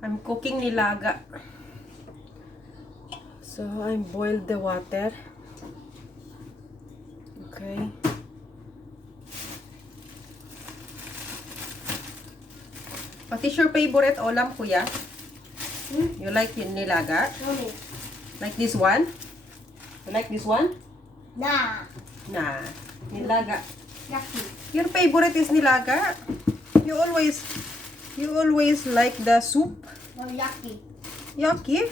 I'm cooking nilaga. So I boiled the water. Okay. What is your favorite ulam, kuya? You like yung nilaga? Mommy. Like this one? You like this one? Nah. Nah. Nilaga. Yucky. Your favorite is nilaga? You always like the soup? No, yucky. Yucky?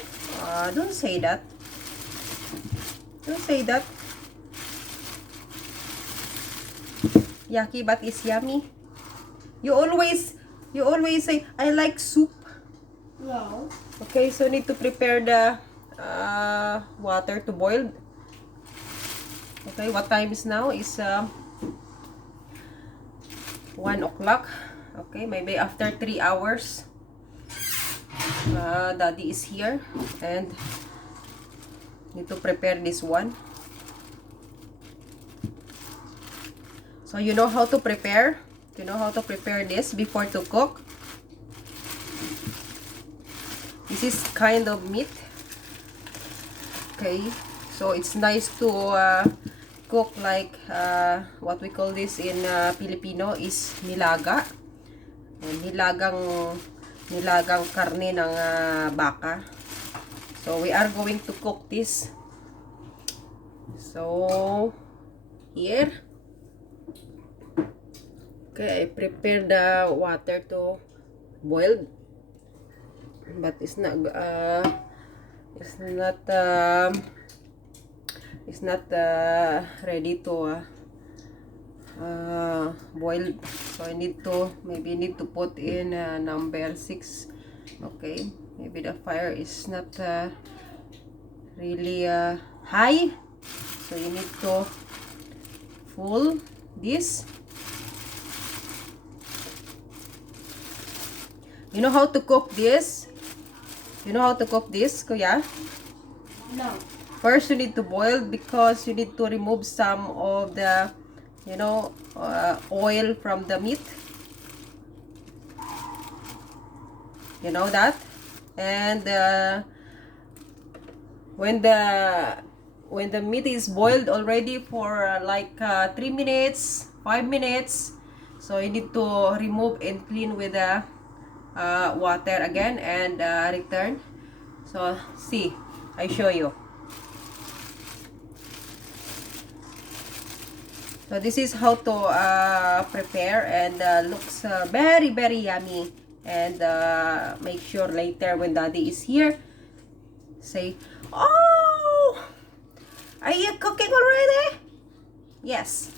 Don't say that. Don't say that. Yucky, but it's yummy. You always say, I like soup. No. Okay, so need to prepare the water to boil. Okay, what time is now? Is 1 o'clock. Okay, maybe after 3 hours. Daddy is here and need to prepare this one. So you know how to prepare? You know how to prepare this before to cook? This is kind of meat. Okay, so it's nice to cook like what we call this in Filipino is nilaga. Nilagang karne ng baka. So we are going to cook this. So here, okay, I prepare the water to boil, but it's not ready to boil. So I need to put in number 6. Okay, maybe the fire is not really high, so you need to full this. You know how to cook this? You know how to cook this, kuya? No. First, you need to boil because you need to remove some of the, oil from the meat. You know that? And when the meat is boiled already for 3 minutes, 5 minutes, so you need to remove and clean with the water again and return. So see, I show you. So this is how to prepare, and looks very yummy. And make sure later when daddy is here, say, oh, are you cooking already? Yes.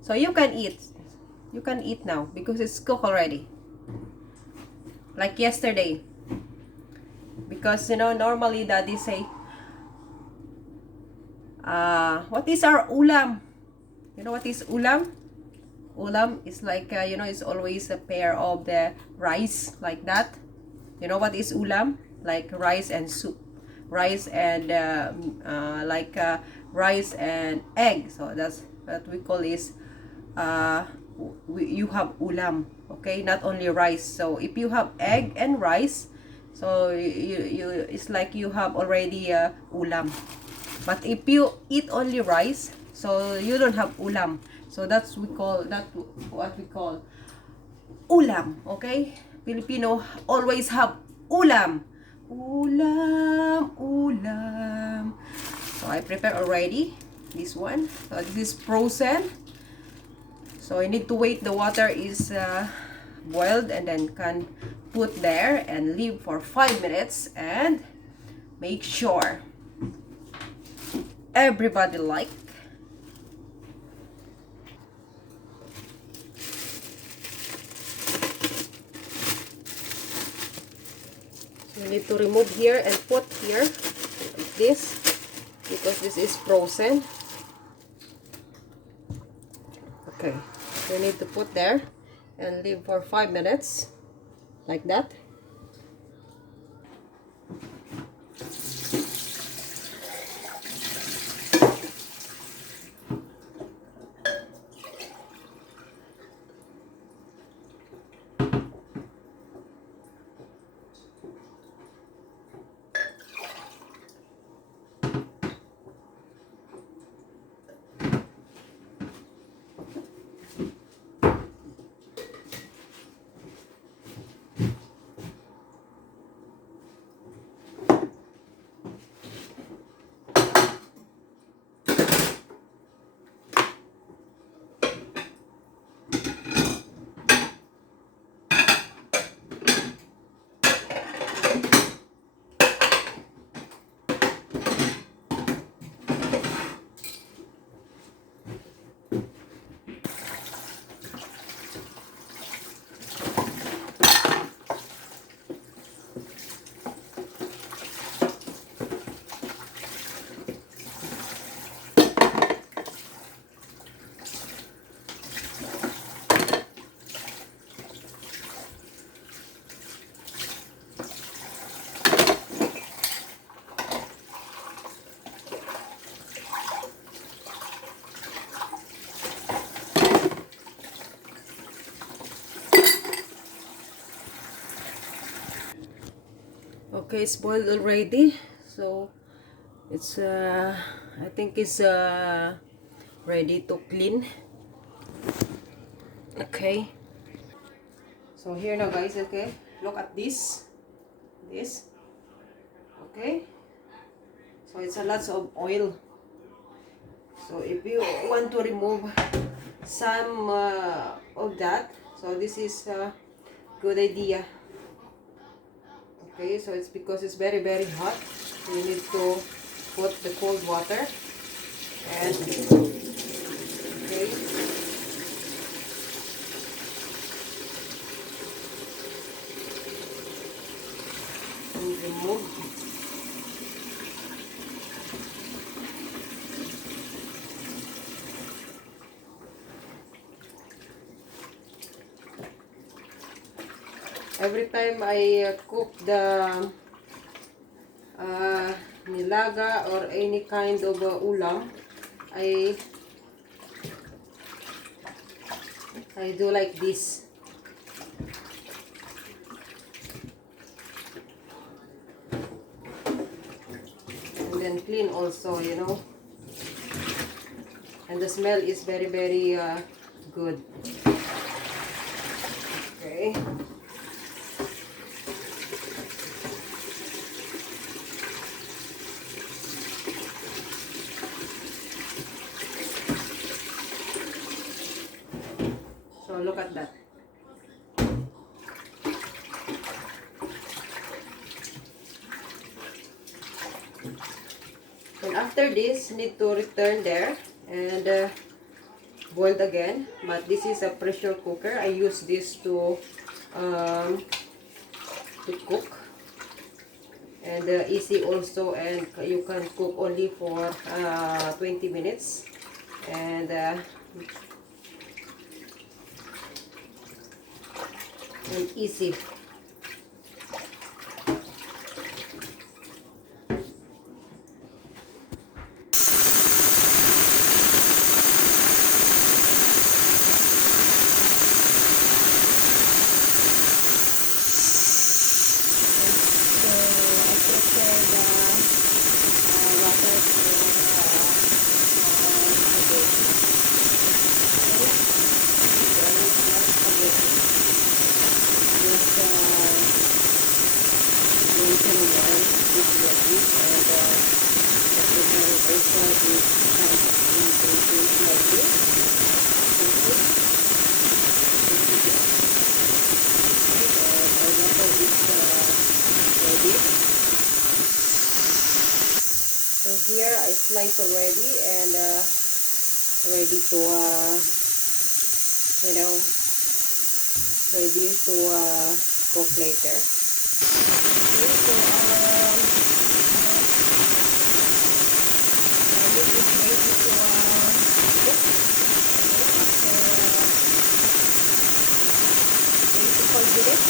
So you can eat now because it's cooked already, like yesterday. Because normally daddy say, what is our ulam? You know what is ulam? Ulam is like it's always a pair of the rice, like that. You know what is ulam? Like rice and soup, rice and rice and egg. So that's what we call is you have ulam. Okay, not only rice. So if you have egg and rice, so you it's like you have already ulam. But if you eat only rice, so you don't have ulam. So that's what we call ulam. Okay, Filipino always have ulam. Ulam. So I prepare already this one. So this is frozen. So I need to wait the water is boiled, and then can put there and leave for 5 minutes and make sure everybody like. So you need to remove here and put here like this because this is frozen. Okay, so you need to put there and leave for 5 minutes like that. Okay, it's boiled already. So it's I think it's ready to clean. Okay. So here now guys, okay. Look at this. This. Okay. So it's a lots of oil. So if you want to remove some of that, so this is a good idea. Okay, so it's because it's very hot. You need to put the cold water and okay, and remove. Every time I cook the nilaga or any kind of ulam, I do like this. And then clean also, you know. And the smell is very good. Okay. So look at that. And after this, need to return there and boiled again. But this is a pressure cooker. I use this to cook. And easy also, and you can cook only for 20 minutes. And easy. So here I slice already and ready to you know, ready to cook later. Okay, so this is ready to cook after 25 minutes.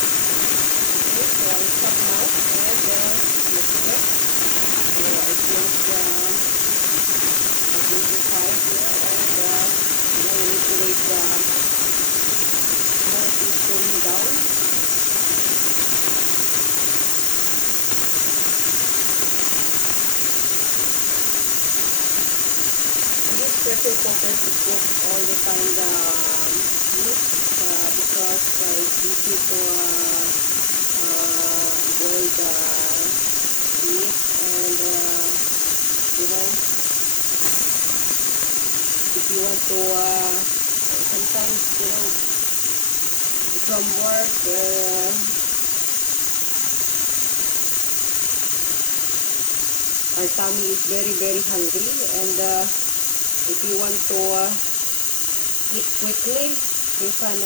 Okay, so I'll stop now and let's check. So I close the 25 here and now we need to wait the smoke is going down. Pressure cooker to cook all the time the meat because it's easy to boil the meat and you know, if you want to sometimes, you know, from work our tummy is very hungry, and if you want to eat quickly, you can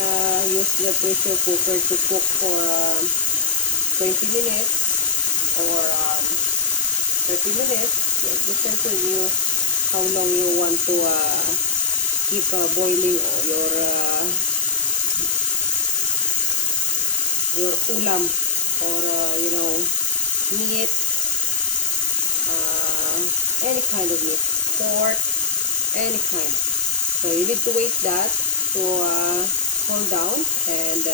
use the pressure cooker to cook for 20 minutes or 30 minutes. It depends on you how long you want to keep boiling your ulam or you know, meat, any kind of meat, pork, any kind. So you need to wait that to cool down, and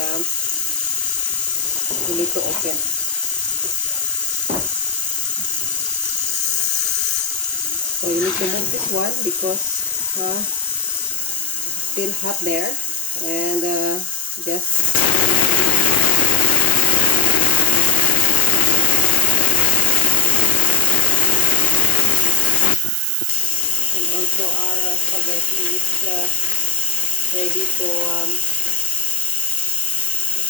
you need to open. So you need to move this one because still hot there, and just and also our spaghetti is ready to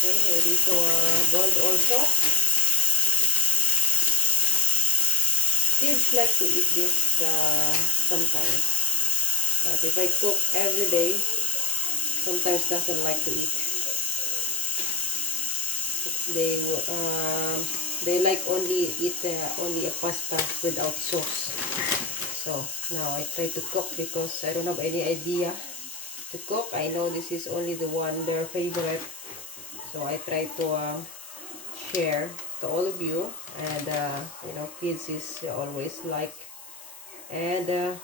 ready to boiled also. Kids like to eat this sometimes, but if I cook every day, sometimes doesn't like to eat. They they like only eat only a pasta without sauce. So now I try to cook because I don't have any idea to cook. I know this is only the one their favorite, so I try to share to all of you. And you know, kids is always like, and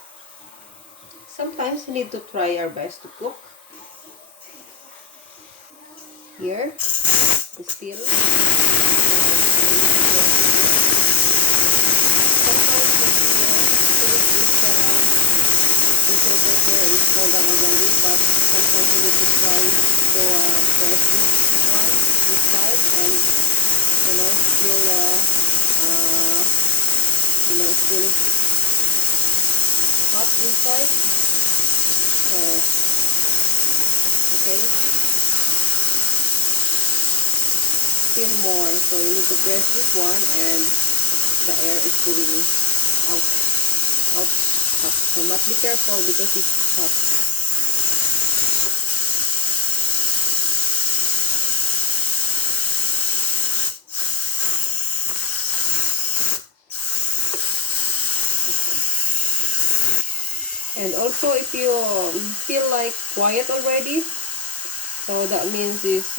sometimes we need to try our best to cook. Here is still sometimes pressure cooker is cold down already, but sometimes you need to try to press this one inside, and you know, still still hot inside. So okay, still more, so you need to press this one and the air is going out. Ouch, hot. So must be careful because it's hot. And also, if you feel like quiet already, so that means it's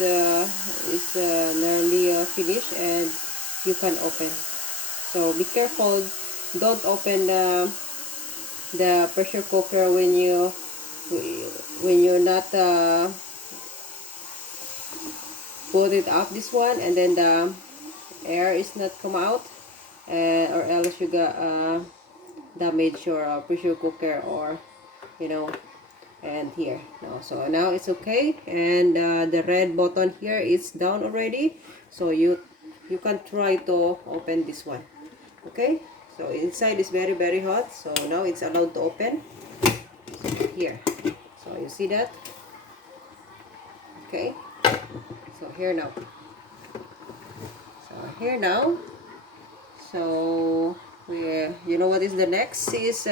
nearly finished and you can open. So be careful, don't open the pressure cooker when you're not put it up this one, and then the air is not come out, or else you got damage your pressure cooker, or you know. And here no, so now it's okay, and the red button here is down already, so you can try to open this one. Okay, so inside is very hot, so now it's allowed to open. So here, so you see that. Okay, so here now, so we you know what is the next is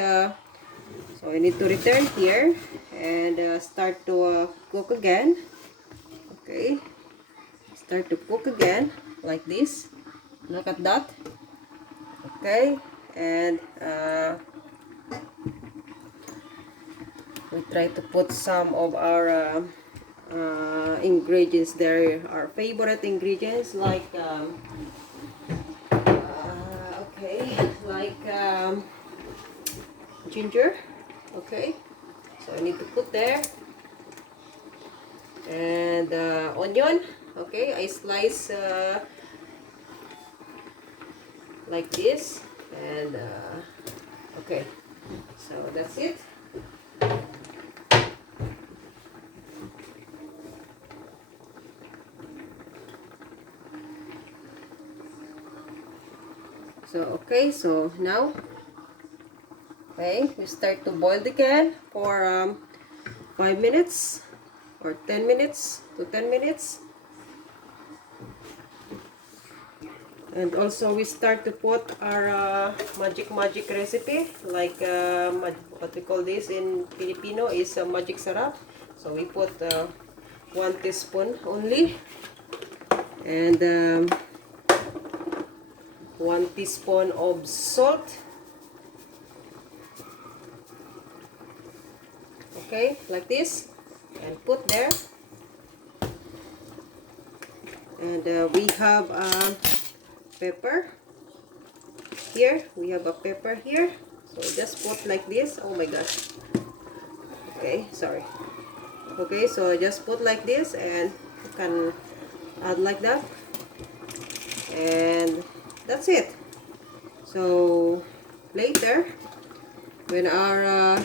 so we need to return here and start to cook again. Okay, start to cook again like this. Look at that. Okay, and we try to put some of our ingredients there, our favorite ingredients, like okay, like ginger. Okay, so I need to put there, and onion. Okay, I slice like this, and okay, so that's it. So okay, so now okay, we start to boil again for 5 minutes or 10 minutes to 10 minutes. And also we start to put our magic recipe, like what we call this in Filipino is magic sarap. So we put 1 teaspoon only, and 1 teaspoon of salt. Okay, like this, and put there. And we have pepper here. We have a pepper here, so just put like this. Oh my gosh. Okay, sorry. Okay, so just put like this, and you can add like that, and that's it. So later when our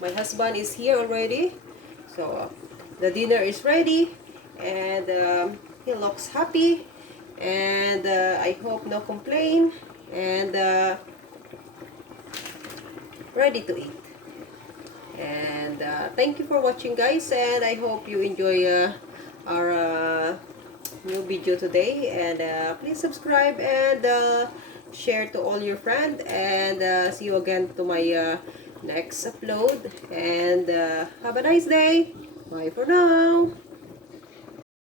my husband is here already. So the dinner is ready, and he looks happy, and I hope no complain, and ready to eat. And thank you for watching, guys, and I hope you enjoy our new video today. And please subscribe and share to all your friends, and see you again to my next upload. And have a nice day. Bye for now.